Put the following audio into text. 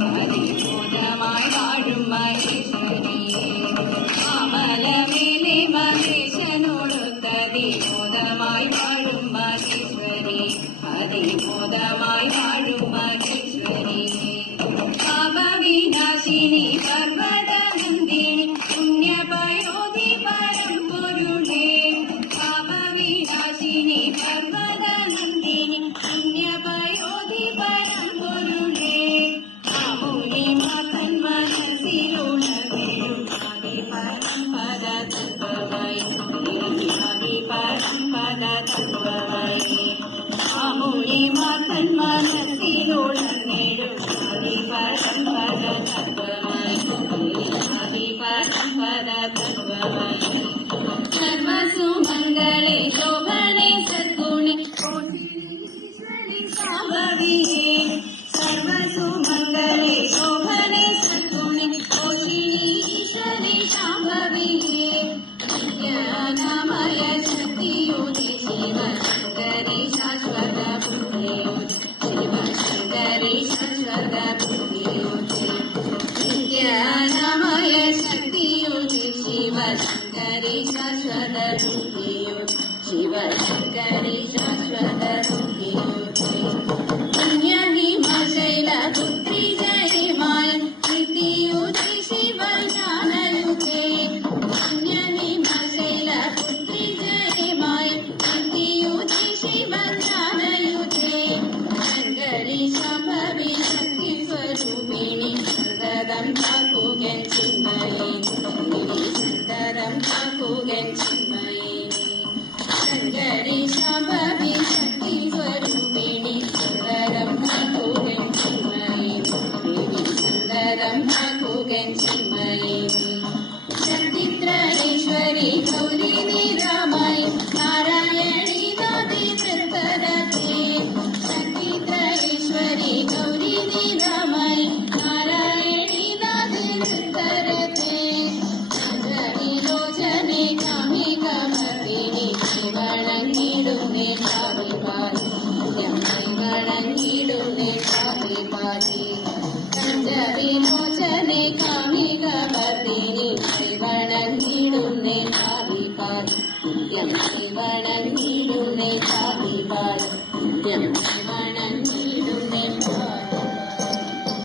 അതിബോധമായി വാഴും മഹേശ്വരി മാമലമേലെ മഹേശനോടൊത്തതിബോധമായി വാഴും മഹേശ്വരി അതിബോധമായി വാഴും മഹേശ്വരി പാപവിനാശിനി പർവ്വതനന്ദിനി പുണ്യപയോധി പരമ്പൊരുളേ പാപവിനാശിനി പർവ്വതനന്ദിനി പുണ്യപയോധി പരമ്പൊരുളേ ആമുനി മാതൻ മനസ്സിലുണർന്നിടും പരമ്പര തത്വമായി പരമ്പര തത്വമായി ആമുനി മാതൻ മനസ്സിലുണർന്നിടും പരമ്പര തത്വമായി പരമ്പര തത്വമായി സർവസുമംഗളെ ശോഭനെ സദ്ഗുണി ഈശ്വരി സാംഭവിയേ സർവസുമംഗളെ ശോഭനെ സദ്ഗുണി ഈശ്വരി സാംഭവിയേ ജ്ഞാനമയ ശക്തിയുതി ശിവശങ്കരി ശാശ്വത ബുദ്ധിയുതി ശിവശങ്കരി ശാശ്വത ബുദ്ധിയുതി ജ്ഞാനമയ ശക്തിയുതി ശിവശങ്കരി ശാശ്വത ബുദ്ധിയുതി ശിവശങ്കരി ശാശ്വത ബുദ്ധിയുതി പുണ്യഹിമശൈല പുത്രി ജയമായ കീർത്തിയുതി ശിവജ്ഞാനയുതേ പുണ്യഹിമശൈല പുത്രി ജയമായ കീർത്തിയുതി ശിവജ്ഞാനയുതേ ശങ്കരി ശംഭവി ശക്തി സ്വരൂപിണി സന്തതം കാക്കുകൻ ചിന്മയേ സന്തതം കാക്കുകൻ ചിന്മയേ ശങ്കരി ശംഭവി ശക്തി സ്വരൂപിണി സന്തതം കാക്കുകൻ ചിന്മയേ സന്തതം കാക്കുകൻ ചിന്മയേ ശക്തിത്രയേശ്വരി ഗൗരി നിരാമയി നാരായണി നദി തൃപ്പദത്തെ ശക്തിത്രയേശ്വരി ഗൗരി നിരാമയി നാരായണി നദി തൃപ്പദത്തെ ലോചനെ കാമികമർദിനി വണങ്ങിടുന്നേ ഭാവിപാതി വണങ്ങിടുന്നേ ഭാവിപാതി പഞ്ചവിലോചനെ കാമികമർദിനി വണങ്ങിടുന്നേ ഭാവിപാതി വണങ്ങിടുന്നേ ഭാവിപാതി